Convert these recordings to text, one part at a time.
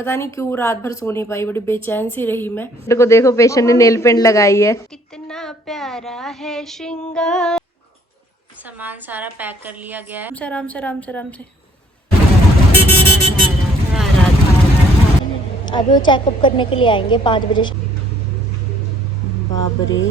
पता नहीं क्यों रात भर सो नहीं पाई, बड़ी बेचैन सी रही मैं। देखो देखो पेशेंट ने नेल पेंट लगाई है, कितना प्यारा है श्रृंगार। सामान सारा पैक कर लिया गया है। आराम से आराम से आराम से। अभी वो चेकअप करने के लिए आएंगे 5 बजे। बाप रे,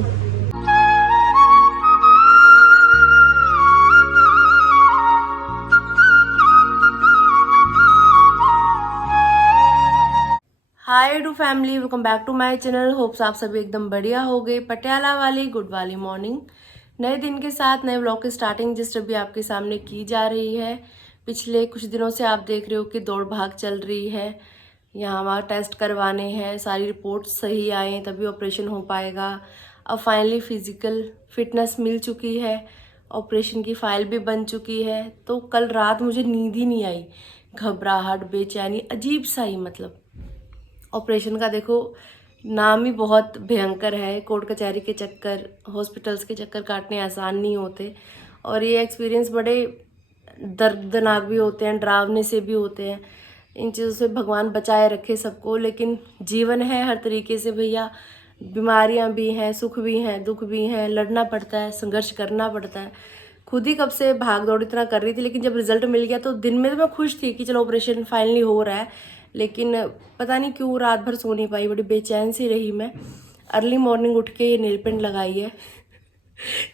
hi to family, welcome back to my channel. Hopes आप सभी एकदम बढ़िया हो गए। पटियाला वाली गुड वाली मॉर्निंग, नए दिन के साथ नए व्लॉग की स्टार्टिंग जिस तरह भी आपके सामने की जा रही है। पिछले कुछ दिनों से आप देख रहे हो कि दौड़ भाग चल रही है। यहाँ वहाँ टेस्ट करवाने हैं, सारी रिपोर्ट सही आए तभी ऑपरेशन हो पाएगा। अब फाइनली फिजिकल फिटनेस मिल चुकी है, ऑपरेशन की फाइल भी बन चुकी है। तो कल रात मुझे नींद ही नहीं आई, घबराहट, बेचैनी, अजीब सा ही। मतलब ऑपरेशन का देखो नाम ही बहुत भयंकर है। कोर्ट कचहरी के चक्कर, हॉस्पिटल्स के चक्कर काटने आसान नहीं होते, और ये एक्सपीरियंस बड़े दर्दनाक भी होते हैं, डरावने से भी होते हैं। इन चीज़ों से भगवान बचाए रखे सबको। लेकिन जीवन है हर तरीके से भैया, बीमारियां भी हैं, सुख भी हैं, दुख भी हैं, लड़ना पड़ता है, संघर्ष करना पड़ता है। खुद ही कब से भाग दौड़ इतना कर रही थी, लेकिन जब रिजल्ट मिल गया तो दिन में तो मैं खुश थी कि चलो ऑपरेशन फाइनली हो रहा है। लेकिन पता नहीं क्यों रात भर सो नहीं पाई, बड़ी बेचैन सी रही मैं। अर्ली मॉर्निंग उठ के ये नेल पेंट लगाई है।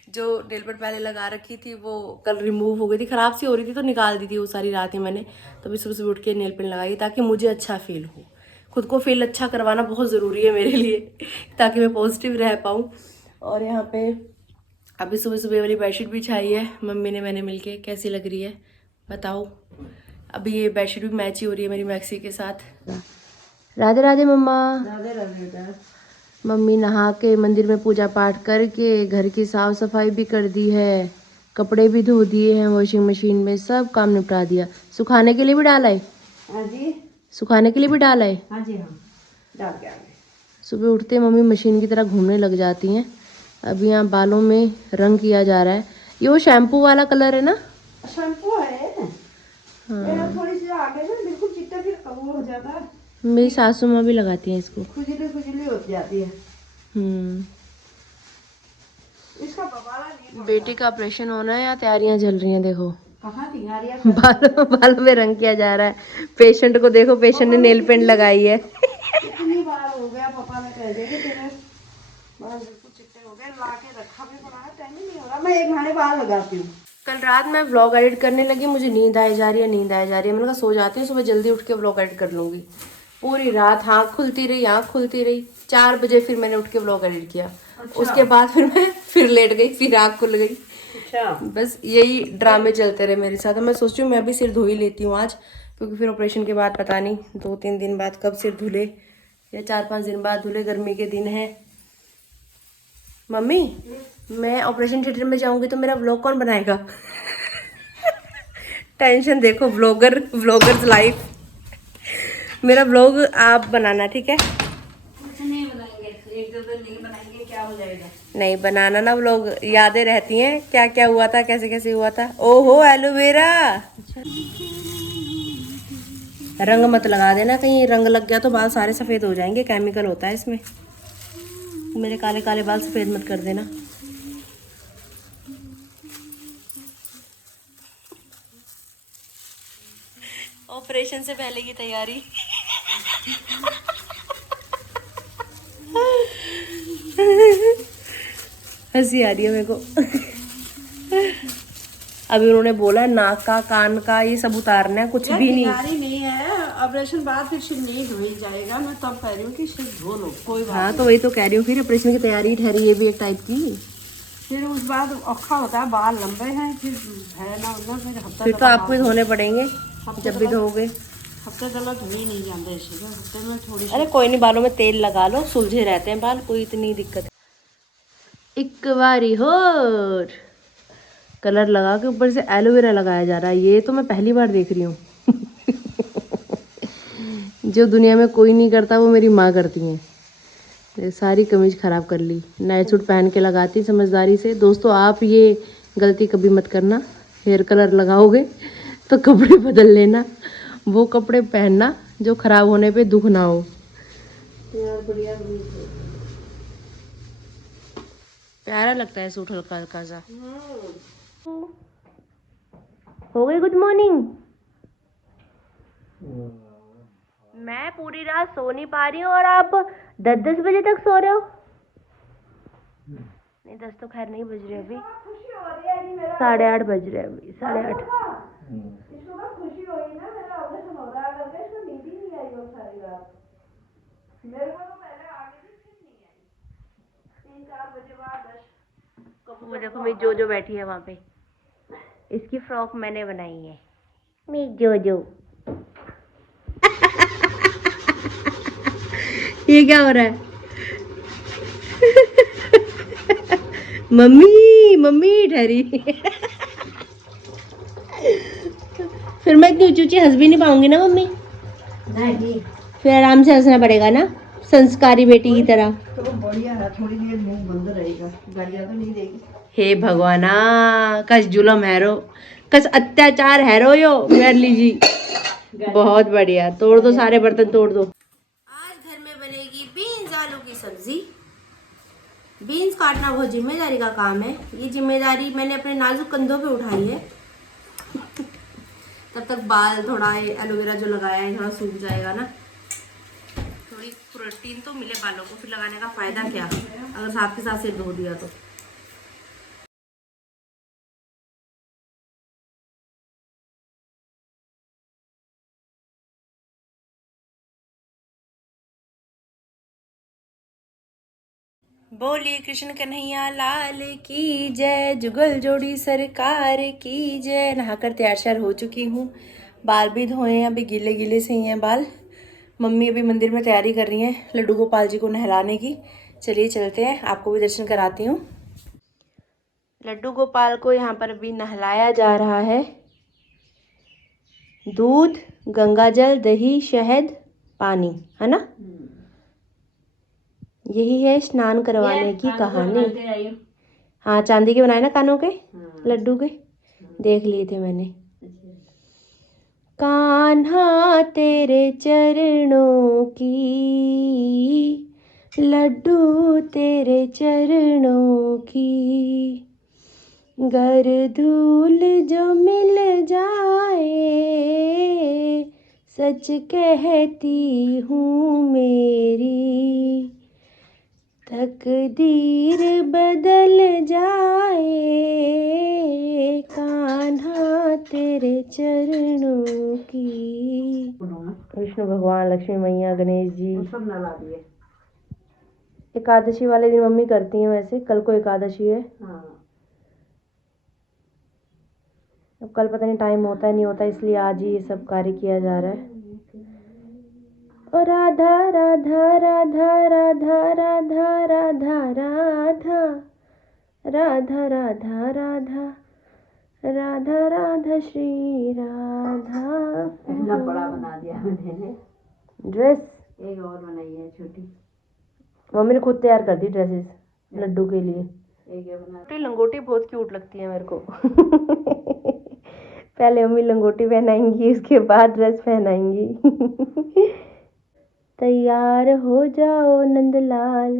जो नेल पेंट पहले लगा रखी थी वो कल रिमूव हो गई थी, ख़राब सी हो रही थी तो निकाल दी थी वो सारी रात ही मैंने। तो अभी सुबह सुबह उठ के नेल पेंट लगाई ताकि मुझे अच्छा फील हो। खुद को फील अच्छा करवाना बहुत ज़रूरी है मेरे लिए, ताकि मैं पॉजिटिव रह पाऊँ। और यहाँ पे अभी सुबह सुबह वाली बेडशीट बिछाई है मम्मी ने मैंने मिलके। कैसी लग रही है बताओ। अभी ये बेडशीट भी मैच ही हो रही है मेरी मैक्सी के साथ। राधे राधे मम्मा। राधे राधे। मम्मी नहा के मंदिर में पूजा पाठ करके घर की साफ सफाई भी कर दी है, कपड़े भी धो दिए हैं वॉशिंग मशीन में, सब काम निपटा दिया। सुखाने के लिए भी डाला है? हाँ जी, सुखाने के लिए भी डाला है। हाँ जी, हाँ डाल के आ गए। सुबह उठते मम्मी मशीन की तरह घूमने लग जाती हैं। अभी यहाँ बालों में रंग किया जा रहा है। ये वो शैम्पू वाला कलर है ना? शैम्पू है। हाँ, थोड़ी सी आगे ना बिल्कुल चिट्टा फिर वो हो जाता है। मेरी सासू माँ भी लगाती हैं इसको, खुजली खुजली हो जाती है। इसका बवाला नहीं। बेटी का ऑपरेशन होना है, यहाँ तैयारियां चल रही हैं। देखो कहाँ तैयारियां, बालों में रंग किया जा रहा है। पेशेंट को देखो, पेशेंट ने नेल पेंट लगाई है। कितनी बार हो गया पापा ने कह दिया कि तेरे बाल बिल्कुल चिट्टे हो गए, ला के रखा भी पड़ा है, टाइम ही नहीं हो रहा। मैं एक घंटे बाद लगाती हूँ। कल रात मैं व्लॉग एडिट करने लगी, मुझे नींद आई जा रही है, नींद आई जा रही है। मैंने कहा सो जाती हूँ, सुबह जल्दी उठ के व्लॉग एडिट कर लूँगी। पूरी रात आँख खुलती रही, आँख खुलती रही। 4 बजे फिर मैंने उठ के व्लॉग एडिट किया। अच्छा। उसके बाद फिर मैं फिर लेट गई, फिर आँख खुल गई। अच्छा। बस यही ड्रामे चलते रहे मेरे साथ। मैं सोच रही हूँ मैं भी सिर धो ही लेती हूँ आज, क्योंकि फिर ऑपरेशन के बाद पता नहीं 2-3 दिन बाद कब सिर धुले, या 4-5 दिन बाद धुले। गर्मी के दिन है। मम्मी मैं ऑपरेशन थिएटर में जाऊंगी तो मेरा व्लॉग कौन बनाएगा? टेंशन देखो, व्लॉगर्स लाइफ। मेरा व्लॉग आप बनाना, ठीक है? नहीं बनाएंगे, एक दो दिन नहीं बनाएंगे, क्या हो जाएगा? नहीं बनाना ना, व्लॉग यादें रहती हैं क्या क्या हुआ था, कैसे कैसे हुआ था। ओहो एलोवेरा, रंग मत लगा देना, कहीं रंग लग गया तो बाल सारे सफेद हो जाएंगे, केमिकल होता है इसमें। मेरे काले काले बाल सफेद मत कर देना। ऑपरेशन से पहले की तैयारी। हंसी आ रही है मेरे को। अभी उन्होंने बोला नाक का, कान का, ये सब उतारना है, कुछ भी नहीं है। ऑपरेशन बाद फिर सिर नहीं धोई जाएगा। मैं तब कह रही हूँ कि सिर धो लो, कोई बात। हाँ तो वही तो कह रही हूँ, फिर ऑपरेशन की तैयारी ठहरी, ये भी एक टाइप की। फिर उस बाद औखा होता है, बाल लंबे हैं, फिर है ना उतना, फिर तो आपको ही धोने पड़ेंगे जब भी धोगे। हफ्ते गलत धोई नहीं जाते, हफ्ते में थोड़ी। अरे कोई नहीं, बालों में तेल लगा लो, सुलझे रहते हैं बाल, कोई इतनी दिक्कत। एक बारी होर कलर लगा के ऊपर से एलोवेरा लगाया जा रहा है, ये तो मैं पहली बार देख रही हूँ। जो दुनिया में कोई नहीं करता वो मेरी माँ करती हैं। सारी कमीज खराब कर ली, नाइट सूट पहन के लगाती समझदारी से। दोस्तों आप ये गलती कभी मत करना, हेयर कलर लगाओगे तो कपड़े बदल लेना, वो कपड़े पहनना जो खराब होने पे दुख ना हो। यार बढ़िया ब्लूज है। प्यारा लगता है सूट हल्का हल्का सा। हम्म। हो गई गुड मॉर्निंग। मैं पूरी रात सो नहीं पा रही हूँ और आप 10-10 बजे तक सो रहे हो। नहीं 10 तो खैर नहीं बज रहे अभी, खुशी हो रही है कि मेरा 8:30 बज रहे अभी, 8:30। इसको ना खुशी हुई ना, मेरा ऑपरेशन हो रहा है, इसको नींद ही नहीं आई वो सारी रात। मेरे को तो पहले आ गई थी, फिर नहीं आई। 3-4 बजे बाद वो देखो मेरी जो जो बैठी है वहाँ पे, इसकी फ्रॉक मैंने बनाई है। मेरी जो जो ये क्या हो रहा है? मम्मी मम्मी ठहरी। फिर मैं इतनी ऊंची ऊंची हंस भी नहीं पाऊंगी ना मम्मी। नहीं फिर आराम से हंसना पड़ेगा ना, संस्कारी बेटी की तरह। तो बढ़िया है, थोड़ी देर मुंह बंद रहेगा, गालियां तो नहीं देगी। हे भगवाना, कस जुलम हैरो, कस अत्याचार हैरो यो मेरे लीजी। बहुत बढ़िया, तोड़ दो सारे बर्तन तोड़ दो। आज घर में बनेगी बीन्स आलू की सब्जी। बीन्स काटना बहुत जिम्मेदारी का काम है। ये जिम्मेदारी मैंने अपने नाजुक कंधों पे उठाई है। तब तक बाल थोड़ा एलोवेरा जो लगाया है थोड़ा सूख जाएगा ना, थोड़ी प्रोटीन तो मिले बालों को, फिर लगाने का फायदा क्या अगर साथ के साथ सिर धो दिया तो। बोलिए कृष्ण कन्हैया लाल की जय, जुगल जोड़ी सरकार की जय। नहाकर तैयार श्यार हो चुकी हूँ, बाल भी धोए हैं, अभी गीले गीले से ही हैं बाल। मम्मी अभी मंदिर में तैयारी कर रही हैं लड्डू गोपाल जी को नहलाने की। चलिए चलते हैं, आपको भी दर्शन कराती हूँ। लड्डू गोपाल को यहाँ पर अभी नहलाया जा रहा है। दूध, गंगाजल, दही, शहद, पानी, है ना? यही है स्नान करवाने की कहानी। हाँ चांदी के बनाए ना कानों के, लड्डू के, देख लिए थे मैंने। कान्हा तेरे चरणों की, लड्डू तेरे चरणों की, गर धूल जो मिल जाए, सच कहती हूँ मेरी, तकदीर बदल जाए, कान्हा तेरे चरणों की। विष्णु भगवान, लक्ष्मी मैया, गणेश जी सब नला दिए। एकादशी वाले दिन मम्मी करती हैं, वैसे कल को एकादशी है। हाँ। अब कल पता नहीं टाइम होता है नहीं होता, इसलिए आज ही ये सब कार्य किया जा रहा है। ओ राधा राधा राधा राधा राधा राधा राधा राधा राधा राधा राधा राधा श्री राधा। इतना बड़ा बना दिया मैंने ड्रेस एक और बनाई है छोटी, मम्मी ने खुद तैयार कर दी ड्रेसेस लड्डू के लिए। एक ये बना। छोटी लंगोटी बहुत क्यूट लगती है मेरे को। पहले मम्मी लंगोटी पहनाएंगी, उसके बाद ड्रेस पहनाएंगी। तैयार हो जाओ नंदलाल,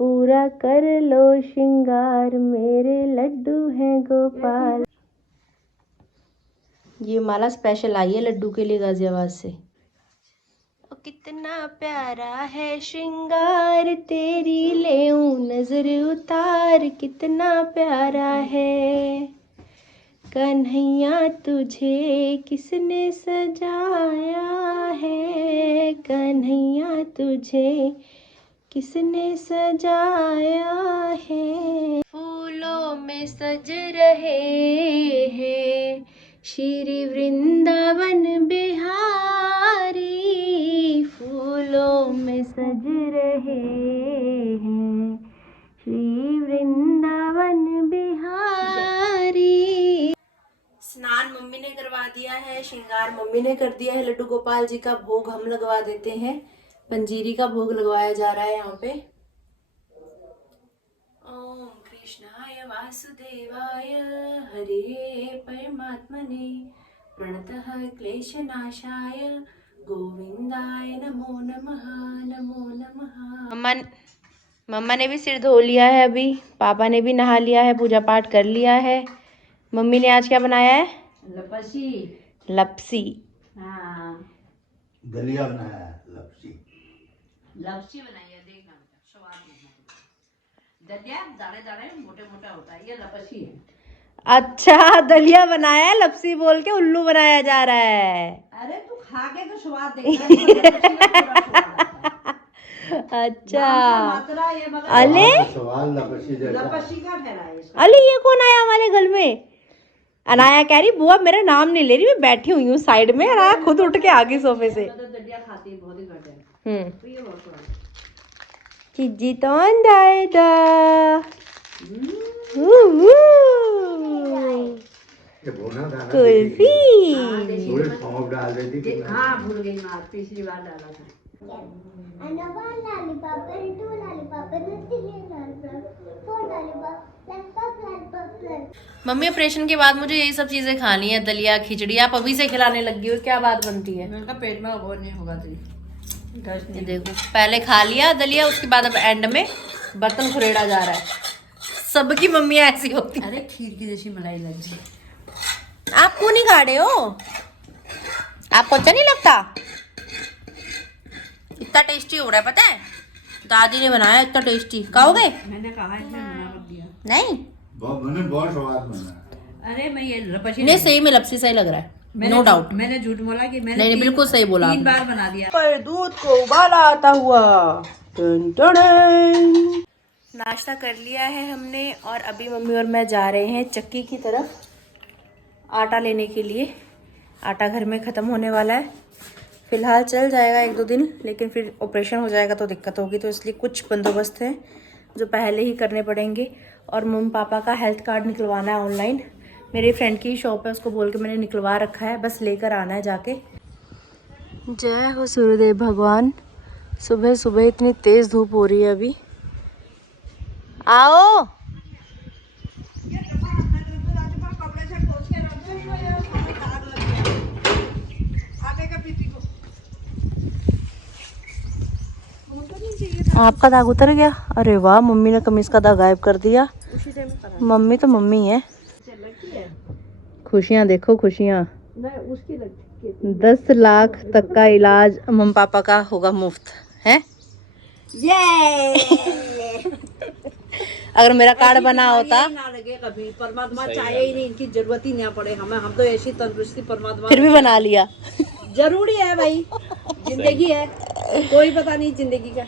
पूरा कर लो श्रृंगार, मेरे लड्डू हैं गोपाल। ये माला स्पेशल आई है लड्डू के लिए गाजियाबाद से। ओ कितना प्यारा है श्रृंगार, तेरी लेऊं नजर उतार, कितना प्यारा है कन्हैया तुझे किसने सजाया है, कन्हैया तुझे किसने सजाया है। फूलों में सज रहे हैं श्री वृंदावन बिहारी, फूलों में सज रहे हैं श्री वृंदावन बिहारी। स्नान मम्मी ने करवा दिया है, श्रृंगार मम्मी ने कर दिया है, लड्डू गोपाल जी का भोग हम लगवा देते हैं। पंजीरी का भोग लगवाया जा रहा है यहाँ पे। ओम कृष्णाय वासुदेवाय हरे परमात्मने, प्रणतः क्लेशनाशाय गोविंदाय नमो नमः, नमो नमः। मम्मा ने भी सिर धो लिया है अभी, पापा ने भी नहा लिया है, पूजा पाठ कर लिया है। मम्मी ने आज क्या बनाया है? लपसी। लपसी। हाँ, दलिया बनाया है, लपसी। लपसी बनाई है, देखना स्वाद देखना। दलिया दाने दाने मोटे मोटा होता है, ये लपसी है। अच्छा, दलिया बनाया है, लपसी बोल के उल्लू बनाया जा रहा है। अरे तू खा के तो स्वाद देखना, लपसी का पूरा स्वाद आता है। अच्छा, मात्रा ये मगर अले सवाल लपसी जैसा। लपसी का ठहरा है इसका। अले ये कौन आया हमारे घर में? अनाया कह रही बुआ मेरा नाम नहीं ले रही, मैं बैठी हुई हूँ साइड में। अनाया खुद उठ के आ गई सोफे से। तो दलिया खाती है, बहुत ही घट है। तो ये बहुत स्वाद है। चिज्जी तो अंदायदा ये भुना दाना कुल्फी। थोड़ी सौंफ डाल देती थी। हाँ भूल गई माँ, पिछली बार डाला था। मम्मी ऑपरेशन के बाद मुझे यही सब चीजें खानी है, दलिया खिचड़ी। आप अभी से खिलाने लगी हो, क्या बात बनती है? मेरे का पेट में वो नहीं होगा तेरी। ये देखो, पहले खा लिया दलिया, उसके बाद अब एंड में बर्तन खुरेड़ा जा रहा है। सबकी मम्मियाँ ऐसी होती हैं। अरे खीर की जैसी मलाई लग गई। आप क्यों नहीं खा रहे हो? आपको अच्छा नहीं लगता? इतना टेस्टी हो रहा है, पता है? दादी ने बनाया इतना टेस्टी। खाओगे? मैंने कहा इसने मना कर दिया। नहीं बहुत स्वाद बना। अरे मैं ये लपसी नहीं, सही में लपसी सही लग रहा है, नो डाउट। मैंने झूठ बोला कि मैंने नहीं, बिल्कुल सही बोला 3 आपने। बार बना दिया। पर दूध को उबाला आता हुआ। टन टन। नाश्ता कर लिया है हमने और अभी मम्मी और मैं जा रहे हैं चक्की की तरफ आटा लेने के लिए। आटा घर में ख़त्म होने वाला है। फ़िलहाल चल जाएगा 1-2 दिन, लेकिन फिर ऑपरेशन हो जाएगा तो दिक्कत होगी, तो इसलिए कुछ बंदोबस्त हैं जो पहले ही करने पड़ेंगे। और मम्मी पापा का हेल्थ कार्ड निकलवाना है ऑनलाइन। मेरी फ्रेंड की शॉप है, उसको बोल के मैंने निकलवा रखा है, बस लेकर आना है जाके। जय हो सूर्यदेव भगवान। सुबह सुबह इतनी तेज़ धूप हो रही है अभी। आओ। आपका दाग उतर गया? अरे वाह, मम्मी ने कमीज का दाग गायब कर दिया। मम्मी तो मम्मी है। खुशियाँ देखो, खुशियाँ। 10 लाख तक का इलाज मम्मी पापा का होगा मुफ्त है। अगर मेरा कार्ड बना होता ना लगे कभी, परमात्मा चाहे ही नहीं, इनकी जरूरत ही ना पड़े हमें। हम तो ऐसी तंदुरुस्ती परमात्मा फिर भी बना लिया। जरूरी है भाई, जिंदगी है, कोई पता नहीं जिंदगी का।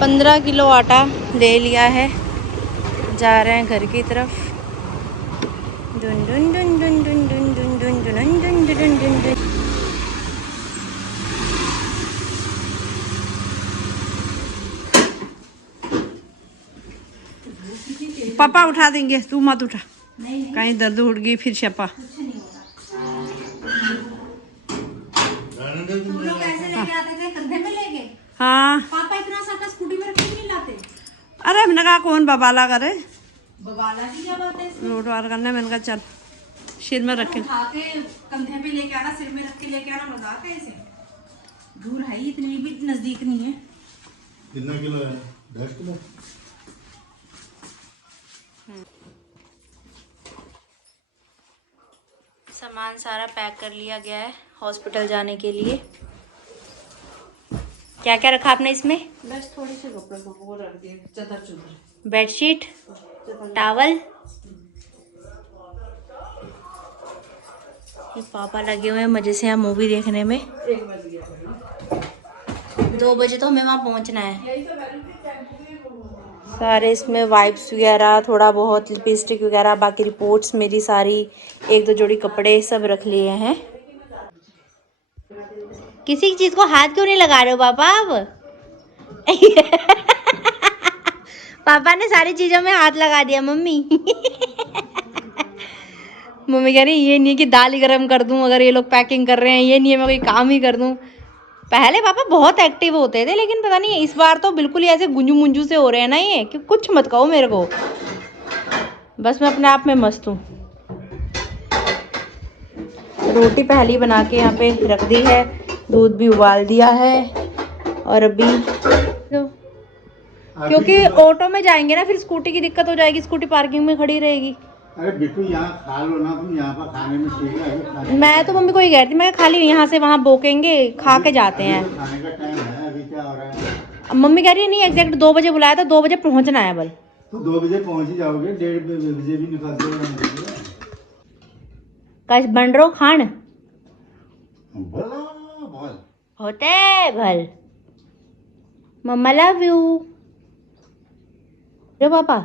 $15 किलो आटा ले लिया है, जा रहे हैं घर की तरफ। डुन डुन डुन डुन डुन डुन डुन डुन डुन डुन डुन डुन डुन। पापा उठा देंगे, तू मत उठा, कहीं दर्द उठ गई फिर छपा। हाँ पापा इतना सा स्कूटी में रख के नहीं लाते? अरे हमने कहा कौन बबाला करे, बबाला की क्या बात है? रोड वार करने। मैंने कहा चल सिर में रखे। उठा के कंधे पे लेके आना, सिर में रख के लेके आना, मजाक है ऐसे? दूर है ही, इतनी भी नजदीक नहीं है। कितना किलो है? 10 किलो। सामान सारा पैक कर लिया गया है हॉस्पिटल जाने के लिए। क्या क्या रखा आपने इसमें? बस थोड़ी सी कपड़े वो रख दिए, चादर चुदर, बेडशीट, टॉवल। ये पापा लगे हुए हैं मजे से यहाँ मूवी देखने में। 1 बज गया। 2 बजे तो हमें वहाँ पहुँचना है। सारे इसमें वाइप्स वगैरह, थोड़ा बहुत लिपस्टिक वगैरह, बाकी रिपोर्ट्स मेरी सारी, 1-2 जोड़ी कपड़े सब रख लिए हैं। किसी चीज़ को हाथ क्यों नहीं लगा रहे हो पापा आप? पापा ने सारी चीज़ों में हाथ लगा दिया मम्मी। मम्मी कह रही ये नहीं है कि दाल ही गर्म कर दूं अगर ये लोग पैकिंग कर रहे हैं, ये नहीं है मैं कोई काम ही कर दूं। पहले पापा बहुत एक्टिव होते थे, लेकिन पता नहीं इस बार तो बिल्कुल ही ऐसे गुंजू मुंजू से हो रहे हैं ना ये, कि कुछ मत कहो मेरे को, बस मैं अपने आप में मस्त हूँ। रोटी पहले ही बना के यहाँ पे रख दी है, दूध भी उबाल दिया है, और अभी तो क्योंकि ऑटो में जाएंगे ना, फिर स्कूटी की दिक्कत हो जाएगी, स्कूटी पार्किंग में खड़ी रहेगी। अरे बिट्टू यहाँ खा लो ना, तुम यहाँ पर खाने में ठीक है। मैं तो मम्मी को ही कह रही थी, मैं खाली यहाँ से वहाँ बोकेंगे, खा के जाते हैं। खाने का टाइम है, अभी क्या हो रहा है? अब मम्मी कह रही है नहीं, एग्जैक्ट 2 बजे बुलाया था, 2 बजे पहुँचना है बल। तो 2 बजे पहुँच ही जाओगे, 1:30 बजे भी निकलते हो। कश बन रहो खान भला भल होते भल। मम्मा लव यू। रे पापा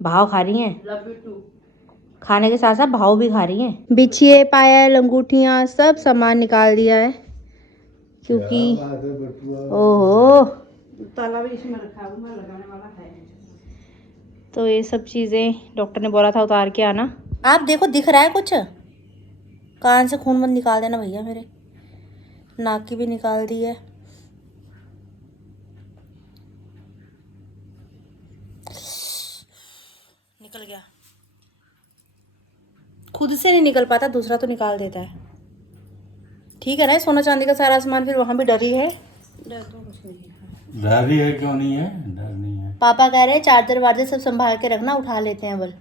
भाव खा रही हैं, लव यू टू। खाने के साथ साथ भाव भी खा रही हैं। बिछिए, पायल, अंगूठियाँ सब सामान निकाल दिया है, क्योंकि ओहो ताला भी इसमें रखा है, मैं लगाने वाला है। तो ये सब चीज़ें डॉक्टर ने बोला था उतार के आना। आप देखो दिख रहा है कुछ? कान से खून मत निकाल देना भैया मेरे। नाक की भी निकाल दी है। निकल गया, खुद से नहीं निकल पाता, दूसरा तो निकाल देता है। ठीक है ना, सोना चांदी का सारा सामान फिर वहाँ भी डरी है। डर है, क्यों नहीं है? डर नहीं है। पापा कह रहे हैं चार्जर वार्जर सब संभाल के रखना, उठा लेते हैं बल।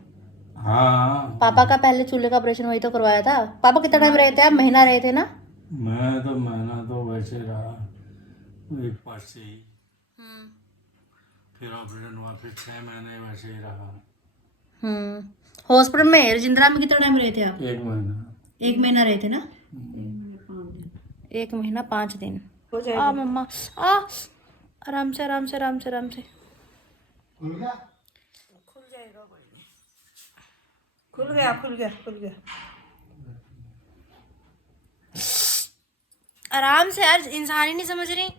हाँ, पापा का पहले चूल्हे का ऑपरेशन वही तो करवाया था। पापा कितना टाइम रहे थे आप? महीना रहे थे ना? महीना तो वैसे रहा, एक पास से ही। फिर ऑपरेशन हुआ, फिर 6 महीने वैसे ही रहा। हॉस्पिटल में रजिंद्रा में कितना टाइम रहे थे आप? 1 महीना। 1 महीना रहे थे ना? 1 महीना 5 दिन। आ मम्मा आ, आराम से आराम से आराम से आराम से। खुल गया, खुल जाएगा, कोई नहीं। खुल गया खुल गया खुल गया। आराम से यार, इंसान ही नहीं समझ रही।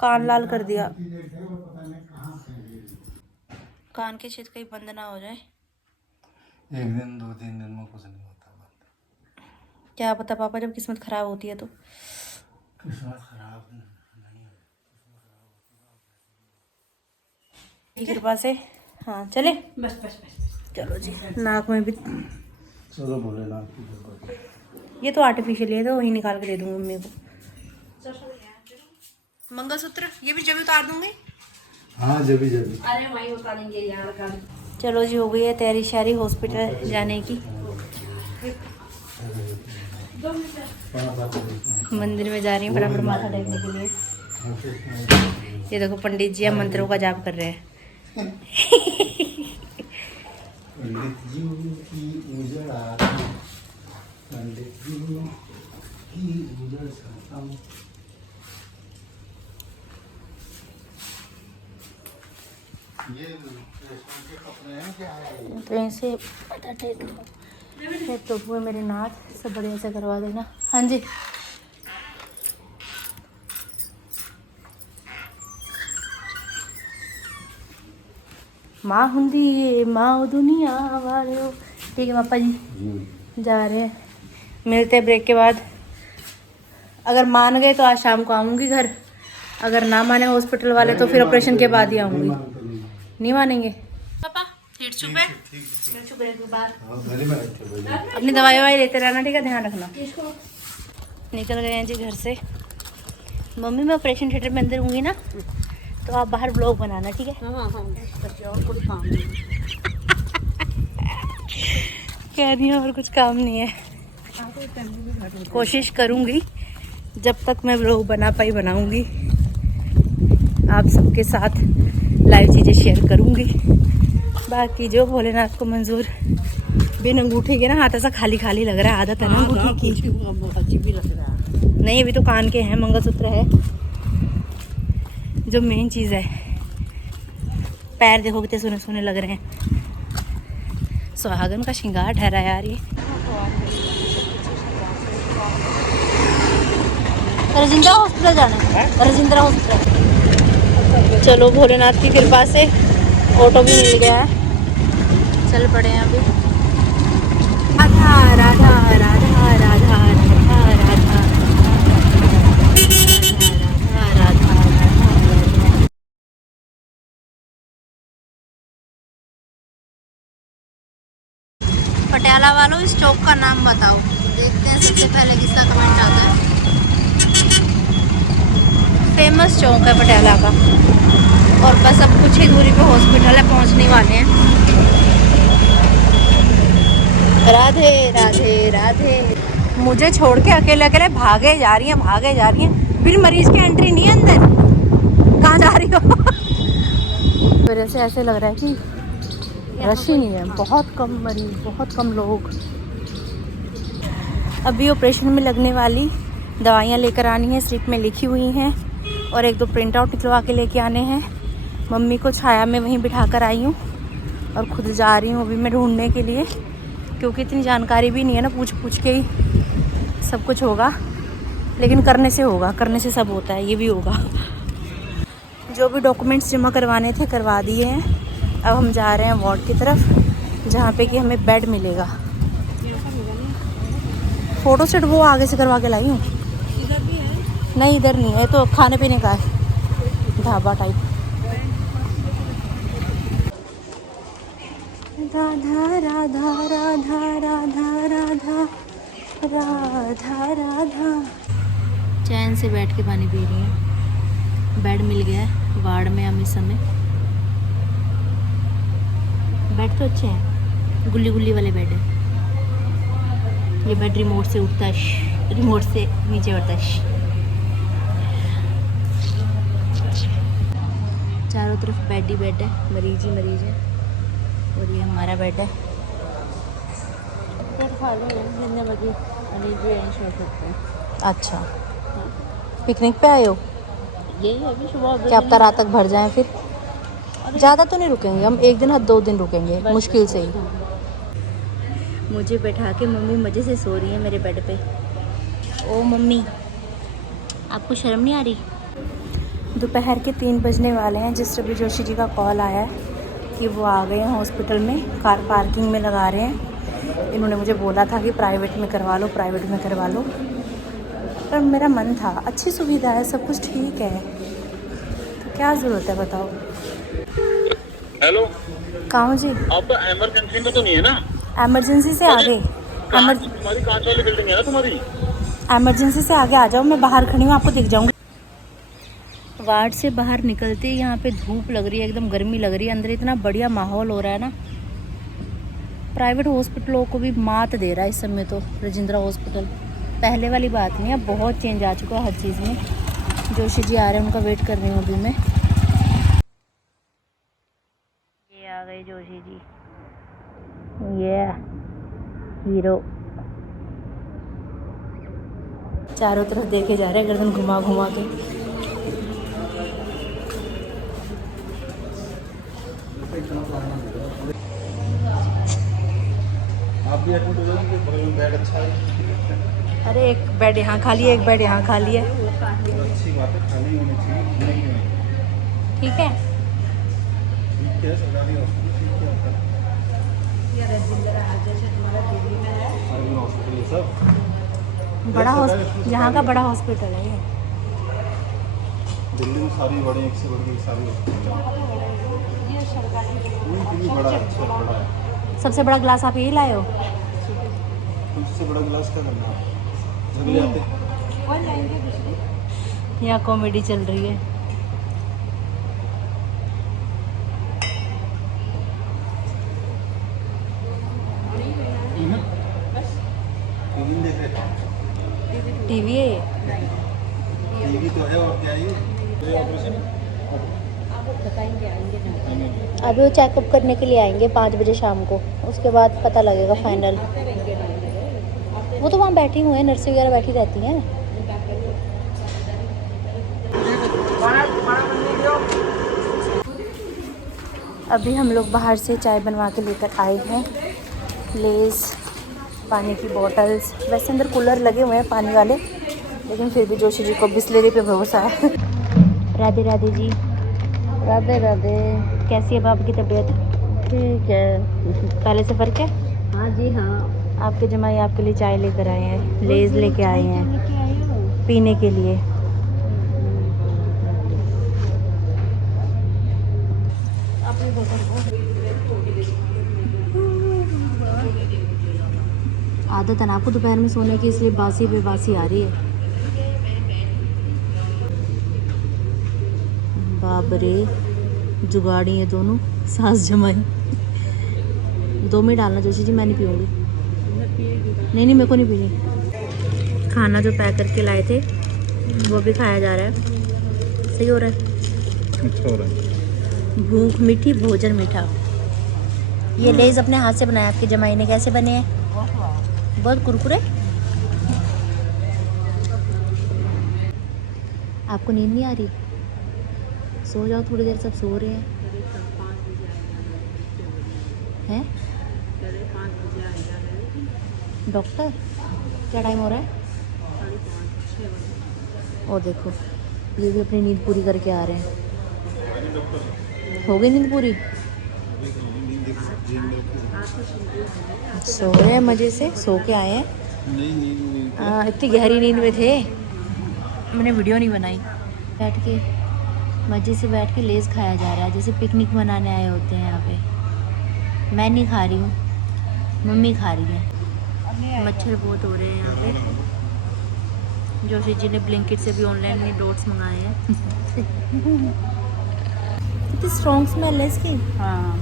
कान लाल कर दिया। कान के छेद कहीं बंद ना हो जाए। 1 दिन 2-3 दिन में कुछ नहीं होता बंद। क्या पता पापा, जब किस्मत खराब होती है तो। किस्मत खराब नहीं की कृपा से। हाँ चले, बस बस बस। चलो जी। नाक में भी चलो भोलेनाथ की कृपा। ये तो आर्टिफिशियल है, तो वही निकाल के दे दूंगी मम्मी को। मंगलसूत्र ये भी जब उतार दूंगी। हाँ जब जब। अरे वही उतारेंगे यार कल। चलो जी, हो गई है तैयारी शारी हॉस्पिटल जाने की। मंदिर में जा रही हूँ फटाफट माथा टेकने के लिए। ये देखो पंडित जी मंत्रों का जाप कर रहे हैं। पंडित जी की उजड़ आरती, पंडित जी की उजड़ साम। ये के कपड़े हैं क्या है? तो इनसे माथा टेक लो। ये तो हुए मेरे नाथ, सब बढ़िया से करवा देना। हाँ जी। माँ हुंदी माँ दुनिया वाले हो। ठीक है पापा जी, जा रहे हैं, मिलते हैं ब्रेक के बाद। अगर मान गए तो आज शाम को आऊँगी घर, अगर ना माने हॉस्पिटल वाले तो फिर ऑपरेशन के बाद ही आऊँगी। नहीं मानेंगे पापा? हेड चुप है, चुप रहने के बाद अपनी दवाई ववाई लेते रहना, ठीक है, ध्यान रखना। निकल गए हैं जी घर से। मम्मी मैं ऑपरेशन थिएटर में अंदर होंगी ना, तो आप बाहर ब्लॉग बनाना, ठीक है? हाँ हाँ और कुछ काम नहीं। कह रही हूँ और कुछ काम नहीं है। कोशिश करूँगी जब तक मैं ब्लॉग बना पाई बनाऊँगी, आप सबके साथ लाइव चीज़ें शेयर करूँगी। बाकी जो भोलेनाथ को मंजूर। बिन अंगूठे के ना हाथ ऐसा खाली खाली लग रहा है, आदत है ना अंगूठी की। अजीब भी लग रहा है। नहीं अभी तो कान के हैं, मंगलसूत्र है जो मेन चीज़ है। पैर देखो कितने सोने सोने लग रहे हैं। सुहागन का श्रृंगार ठहरा यार ये। रजिंद्रा हॉस्पिटल जाना है, रजिंद्रा हॉस्पिटल। चलो भोलेनाथ की कृपा से ऑटो भी मिल गया है, चल पड़े हैं अभी। राधा राधा राधा राधा राधा राधा। पटियाला वालों इस चौक का नाम बताओ। देखते हैं सबसे पहले किसका कमेंट आता है। फेमस चौक है पटियाला का, और बस अब कुछ ही दूरी पे हॉस्पिटल है, पहुंचने वाले हैं। राधे राधे राधे। मुझे छोड़ के अकेले अकेले भागे जा रही हैं। फिर मरीज की एंट्री नहीं है अंदर, कहाँ जा रही हो? मेरे से ऐसे लग रहा है कि रश ही नहीं है, बहुत कम मरीज, बहुत कम लोग। अभी ऑपरेशन में लगने वाली दवाइयाँ लेकर आनी है, स्लिप में लिखी हुई हैं, और 1-2 प्रिंट आउट निकलवा के लेके आने हैं। मम्मी को छाया में वहीं बिठा कर आई हूँ और खुद जा रही हूँ अभी मैं ढूंढने के लिए, क्योंकि इतनी जानकारी भी नहीं है ना, पूछ के ही सब कुछ होगा। लेकिन करने से होगा, करने से सब होता है, ये भी होगा। जो भी डॉक्यूमेंट्स जमा करवाने थे करवा दिए हैं। अब हम जा रहे हैं वार्ड की तरफ, जहाँ पे कि हमें बेड मिलेगा। फ़ोटो सेट वो आगे से करवा के लाई हूँ। इधर भी है? नहीं इधर नहीं है, तो खाने पीने का है, ढाबा टाइप। राधा राधा राधा राधा राधा राधा राधा। चैन से बैठ के पानी पी रही है। बेड मिल गया है वार्ड में हम इस समय। बेड तो अच्छे हैं, गुल्ली गुल्ली वाले बेड है। ये बेड रिमोट से उठता है, रिमोट से नीचे उठता है। चारों तरफ बेड ही बेड है, मरीज ही मरीज है, और ये हमारा बेड है। अच्छा, पिकनिक पे आए हो? यही अभी सुबह क्या पता रात तक भर जाएं फिर? ज़्यादा तो नहीं रुकेंगे हम, 1 दिन या 2 दिन रुकेंगे मुश्किल से ही। मुझे बैठा के मम्मी मज़े से सो रही है मेरे बेड पे। ओ मम्मी, आपको शर्म नहीं आ रही? दोपहर के 3 बजने वाले हैं। जिस रवि जोशी जी का कॉल आया है कि वो आ गए हैं हॉस्पिटल में, कार पार्किंग में लगा रहे हैं। इन्होंने मुझे बोला था कि प्राइवेट में करवा लो, प्राइवेट में करवा लो, पर मेरा मन था, अच्छी सुविधा है, सब कुछ ठीक है, तो क्या ज़रूरत है बताओ। हेलो, कहाँ हो जी? आप तो इमरजेंसी में तो नहीं है ना? एमरजेंसी से आगे, तुम्हारी कांच वाली बिल्डिंग है ना तुम्हारी? एमरजेंसी से आगे आ जाओ, मैं बाहर खड़ी हूँ, आपको दिख जाऊँगी। वार्ड से बाहर निकलते ही यहाँ पे धूप लग रही है, एकदम गर्मी लग रही है। अंदर इतना बढ़िया माहौल हो रहा है ना। प्राइवेट हॉस्पिटलों को भी मात दे रहा है इस समय तो राजेंद्र हॉस्पिटल। पहले वाली बात नहीं है, बहुत चेंज आ चुका है हर चीज़ में। जोशी जी आ रहे हैं, उनका वेट कर रही हूँ अभी मैं। ये आ गए जोशी जी, ये हीरो। चारों तरफ देखे जा रहे हैं, गर्दन घुमा घुमा के। आप भी एडमिट हो जाएंगे, बगल में बेड अच्छा है। अरे एक बेड यहाँ खाली है, एक बेड यहाँ खाली है। अच्छी बात है, खाली होनी चाहिए, नहीं है। ठीक है, ठीक है, सरकारी हॉस्पिटल ठीक है। सरकारी हॉस्पिटल है सब, बड़ा हॉस्पिटल, यहाँ का बड़ा हॉस्पिटल है ये। दिल्ली में सारी बड़ी, एक से बड़ी सारी हॉस्पिटल बड़ा अच्छा बड़ा है। सबसे बड़ा ग्लास आप यही लाए हो? सबसे बड़ा गिलास क्या करना है, झगड़े आते हैं। यहाँ कॉमेडी चल रही है। टीवी देख रहे थे? टीवी है ये? टीवी तो है, और क्या है ये ऑपरेशन। अभी वो चेकअप करने के लिए आएंगे 5 बजे शाम को, उसके बाद पता लगेगा फाइनल। वो तो वहाँ बैठी हुए हैं, नर्स वगैरह बैठी रहती हैं। अभी हम लोग बाहर से चाय बनवा के लेकर आए हैं, लेस, पानी की बॉटल्स। वैसे अंदर कूलर लगे हुए हैं पानी वाले, लेकिन फिर भी जोशी जी को बिस्लरी पे भरोसा है। राधे राधे जी। राधे राधे। कैसी है बाबू की तबीयत? ठीक है, पहले से फर्क है? हाँ जी हाँ। आपके जमाई आपके लिए चाय लेकर आए हैं, लेज लेके आए हैं लेके आई हो? पीने के लिए। आदत है ना आपको दोपहर में सोने की, इसलिए बासी पे बासी आ रही है। बाप रे, जुगाड़ी है दोनों, सास जमाई। 2 में डालना जोशी जी, मैं नहीं पीऊँगी। नहीं मेरे को नहीं पीनी। खाना जो पैक करके लाए थे वो भी खाया जा रहा है। सही हो रहा है, अच्छा हो रहा है। भूख मीठी भोजन मीठा। ये लेज अपने हाथ से बनाया आपकी जमाई ने, कैसे बने हैं? बहुत कुरकुरे। आपको नींद नहीं आ रही? सो जाओ थोड़ी देर, सब सो रहे हैं। हैं? डॉक्टर क्या टाइम हो रहा है? और देखो ये भी अपनी नींद पूरी करके आ रहे हैं। हो गई नींद पूरी? सो रहे हैं मज़े से, सो के आए हैं। हाँ, इतनी गहरी नींद में थे, मैंने वीडियो नहीं बनाई। बैठ के मज़े से बैठ के लेज़ खाया जा रहा है, जैसे पिकनिक मनाने आए होते हैं यहाँ पे। मैं नहीं खा रही हूँ, मम्मी खा रही है। मच्छर बहुत हो रहे हैं यहाँ पे। जोशी जी ने ब्लिंकिट से भी ऑनलाइन में डॉट्स मंगाए हैं। इतनी स्ट्रॉन्ग स्मेल है इसकी। हाँ,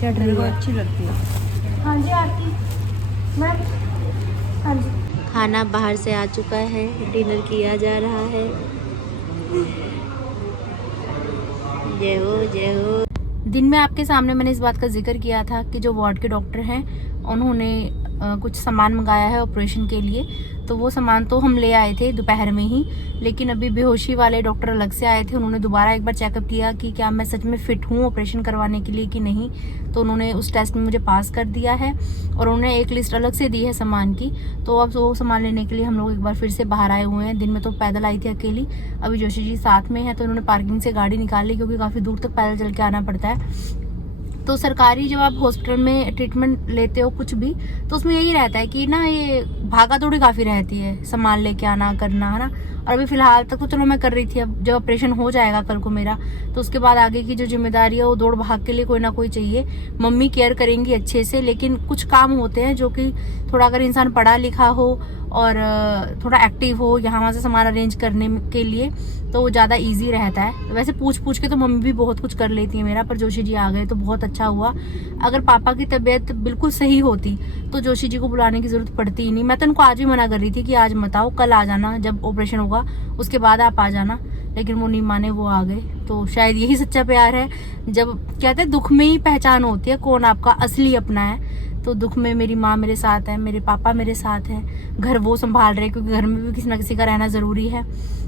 चढ़ रही है, अच्छी लगती है। हाँ जी आरती मैं, हाँ जी। खाना बाहर से आ चुका है, डिनर किया जा रहा है। जय हो जय हो। दिन में आपके सामने मैंने इस बात का जिक्र किया था कि जो वार्ड के डॉक्टर हैं उन्होंने कुछ सामान मंगाया है ऑपरेशन के लिए, तो वो सामान तो हम ले आए थे दोपहर में ही, लेकिन अभी बेहोशी वाले डॉक्टर अलग से आए थे। उन्होंने दोबारा एक बार चेकअप किया कि क्या मैं सच में फ़िट हूँ ऑपरेशन करवाने के लिए कि नहीं, तो उन्होंने उस टेस्ट में मुझे पास कर दिया है और उन्होंने एक लिस्ट अलग से दी है सामान की। तो अब वो सामान लेने के लिए हम लोग एक बार फिर से बाहर आए हुए हैं। दिन में तो पैदल आई थी अकेली, अभी जोशी जी साथ में है तो उन्होंने पार्किंग से गाड़ी निकाल ली, क्योंकि काफ़ी दूर तक पैदल चल के आना पड़ता है। तो सरकारी जब आप हॉस्पिटल में ट्रीटमेंट लेते हो कुछ भी, तो उसमें यही रहता है कि ना ये भागा दौड़ी काफ़ी रहती है, सामान लेके आना करना, है ना। और अभी फ़िलहाल तक तो चलो मैं कर रही थी, अब जब ऑपरेशन हो जाएगा कल को मेरा, तो उसके बाद आगे की जो जिम्मेदारी है वो दौड़ भाग के लिए कोई ना कोई चाहिए। मम्मी केयर करेंगी अच्छे से, लेकिन कुछ काम होते हैं जो कि थोड़ा अगर इंसान पढ़ा लिखा हो और थोड़ा एक्टिव हो यहाँ वहाँ से सामान अरेंज करने के लिए, तो वो ज़्यादा इजी रहता है। वैसे पूछ के तो मम्मी भी बहुत कुछ कर लेती है मेरा, पर जोशी जी आ गए तो बहुत अच्छा हुआ। अगर पापा की तबीयत बिल्कुल सही होती तो जोशी जी को बुलाने की ज़रूरत पड़ती ही नहीं। मैं तो उनको आज भी मना कर रही थी कि आज मत आओ, कल आ जाना, जब ऑपरेशन होगा उसके बाद आप आ जाना, लेकिन वो नहीं माने, वो आ गए। तो शायद यही सच्चा प्यार है, जब कहते हैं दुख में ही पहचान होती है कौन आपका असली अपना है। तो दुख में मेरी माँ मेरे साथ है, मेरे पापा मेरे साथ हैं, घर वो संभाल रहे हैं, क्योंकि घर में भी किसी ना किसी का रहना ज़रूरी है।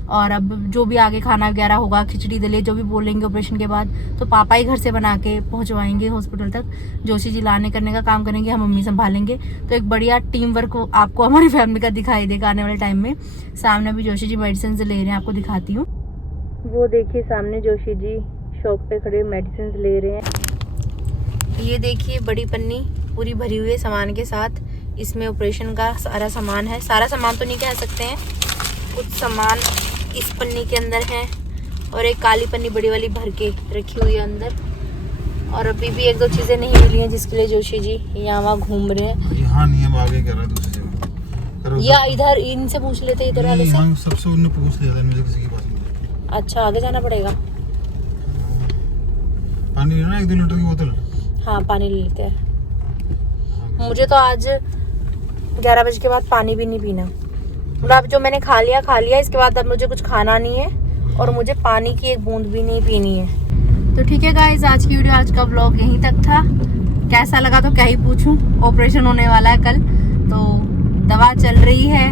और अब जो भी आगे खाना वगैरह होगा, खिचड़ी दलिया जो भी बोलेंगे ऑपरेशन के बाद, तो पापा ही घर से बना के पहुंचवाएंगे हॉस्पिटल तक। जोशी जी लाने करने का काम करेंगे, हम मम्मी संभालेंगे। तो एक बढ़िया टीम वर्क आपको हमारी फैमिली का दिखाई देगा आने वाले टाइम में। सामने भी जोशी जी मेडिसिन ले रहे हैं, आपको दिखाती हूँ। वो देखिए सामने जोशी जी शॉप पे खड़े मेडिसिन ले रहे हैं। ये देखिए बड़ी पन्नी पूरी भरी हुई है सामान के साथ, इसमें ऑपरेशन का सारा सामान है। सारा सामान तो नहीं कह सकते हैं, कुछ सामान इस पन्नी के अंदर है और एक काली पन्नी बड़ी वाली भर के रखी हुई है अंदर। और अभी भी 1-2 चीज़ें नहीं मिली हैं, जिसके लिए जोशी जी यहाँ वहाँ घूम रहे हैं। यहाँ नहीं, हम आगे कर रहे हैं दूसरी जगह। या इधर इनसे पूछ लेते, इधर वाले से। हम सबसे उन्हें पूछ लिया था, मुझे किसी के पास नहीं। अच्छा आगे जाना पड़ेगा। पानी है ना 1-2 लीटर की बोतल? हाँ पानी ले लेते हैं। मुझे तो आज 11 बजे के बाद पानी भी नहीं पीना, मतलब अब जो मैंने खा लिया, इसके बाद अब मुझे कुछ खाना नहीं है और मुझे पानी की एक बूंद भी नहीं पीनी है। तो ठीक है गाइज, आज की वीडियो, आज का व्लॉग यहीं तक था। कैसा लगा तो क्या ही पूछूं, ऑपरेशन होने वाला है कल, तो दवा चल रही है,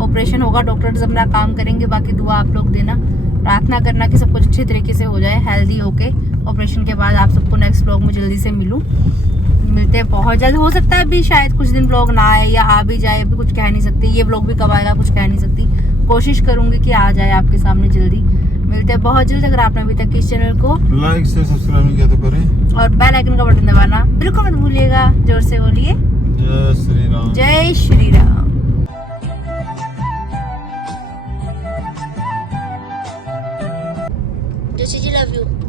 ऑपरेशन होगा, डॉक्टर्स अपना काम करेंगे, बाकी दुआ आप लोग देना, प्रार्थना करना कि सब कुछ अच्छे तरीके से हो जाए, हेल्दी होके। ऑपरेशन के बाद आप सबको नेक्स्ट व्लॉग में जल्दी से मिलते हैं बहुत जल्द। हो सकता है अभी शायद कुछ दिन व्लॉग ना आए या आ भी जाए, अभी कुछ कह नहीं सकती। ये व्लॉग भी कब आएगा कुछ कह नहीं सकती, कोशिश करूंगी कि आ जाए आपके सामने जल्दी। मिलते हैं बहुत जल्द। अगर आपने अभी तक इस चैनल को लाइक से सब्सक्राइब नहीं किया तो करें, और बेल आइकन का बटन दबाना बिल्कुल मत भूलिएगा। जोर से बोलिए जय श्री राम। जय श्री राम। Joshi ji love you.